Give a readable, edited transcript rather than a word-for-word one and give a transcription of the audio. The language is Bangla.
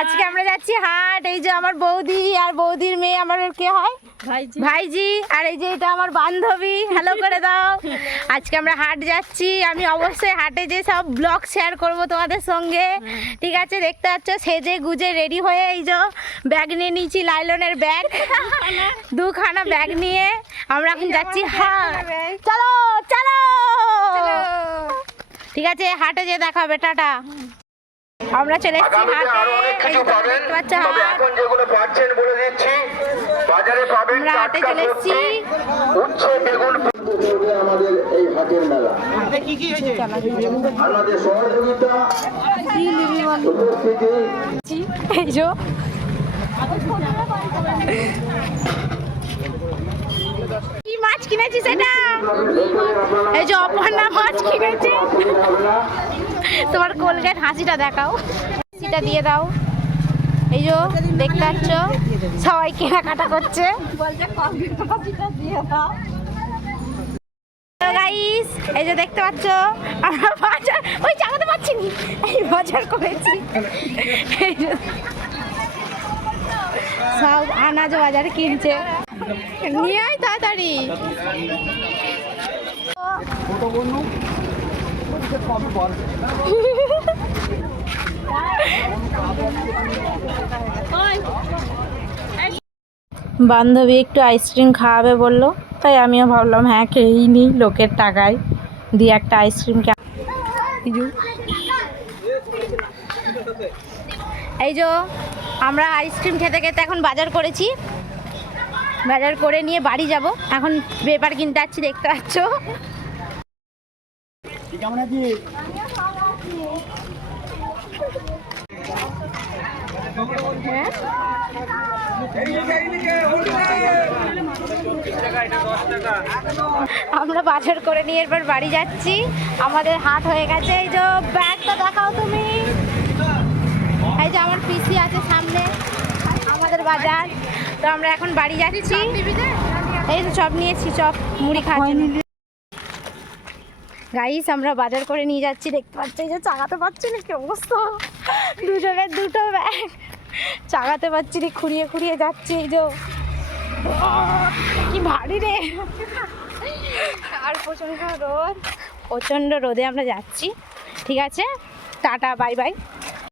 আজকে আমরা যাচ্ছি হাট। এই যে আমার বৌদি আর বৌদির মেয়ে, আমার কে হয় ভাইজি, আর এই যে এটা আমার বান্ধবী, হ্যালো করে দাও। আজকে আমরা হাট যাচ্ছি, আমি অবশ্যই হাটে যে সব ব্লগ শেয়ার করব তোমাদের সঙ্গে, ঠিক আছে? দেখতে পাচ্ছ সেজে গুজে রেডি হয়ে এই যে ব্যাগ নিয়ে নিয়েছি, লাইলনের ব্যাগ, দুখানা ব্যাগ নিয়ে আমরা এখন যাচ্ছি হাট। চলো চলো, ঠিক আছে হাটে যে দেখা হবে, টাটা। আমরা চলে এসেছি হাটে, আমরা হাটে চলে এসেছি। আমাদের এই হাটের মেলা আমাদের সহযোগিতা এই যে কি মাছ কিনেছি সেটা, এই যে অপর্ণা মাছ কিনেছে। তোমার কোলগেট হাসিটা দেখাও, হাসিটা দিয়ে দাও। এই যে দেখতে পাচ্ছ সবাই কেনাকাটা করছে। গাইস এই যে দেখতে পাচ্ছ আমরা বাজার, ওই চালাতে পারছি না, এই বাজার করেছি। সব আনাজ বাজারে কিনছে, নিয়ে আয় তাড়াতাড়ি। বান্ধবী একটু আইসক্রিম খাওয়াবে বললো, তাই আমিও ভাবলাম হ্যাঁ খেয়েই নিই, লোকের টাকায় দিয়ে একটা আইসক্রিম। এই যে আমরা আইসক্রিম খেতে খেতে এখন বাজার করেছি, বাজার করে নিয়ে বাড়ি যাব। এখন পেপার কিনতে যাচ্ছি, দেখতে পাচ্ছ। আমরা বাজার করে নিয়ে এরপর বাড়ি যাচ্ছি, আমাদের হাট হয়ে গেছে। এই যে ব্যাগটা দেখাও তুমি, এই যে আমার পিসি আছে সামনে, আমাদের বাজার। তো আমরা এখন বাড়ি যাচ্ছি, এই তো চপ নিয়েছি, চপ মুড়ি খাচ্ছি। গাইস আমরা বাজার করে নিয়ে যাচ্ছি, দেখতে পাচ্ছি এই যে চাগাতে পারছি না, কি অবস্থা, দুজনের দুটো ব্যাগ চাগাতে পারছি না, খুঁড়িয়ে খুঁড়িয়ে যাচ্ছি। এই যে কি ভারী রে, আর প্রচণ্ড রোদ, প্রচণ্ড রোদে আমরা যাচ্ছি। ঠিক আছে, টাটা বাই বাই।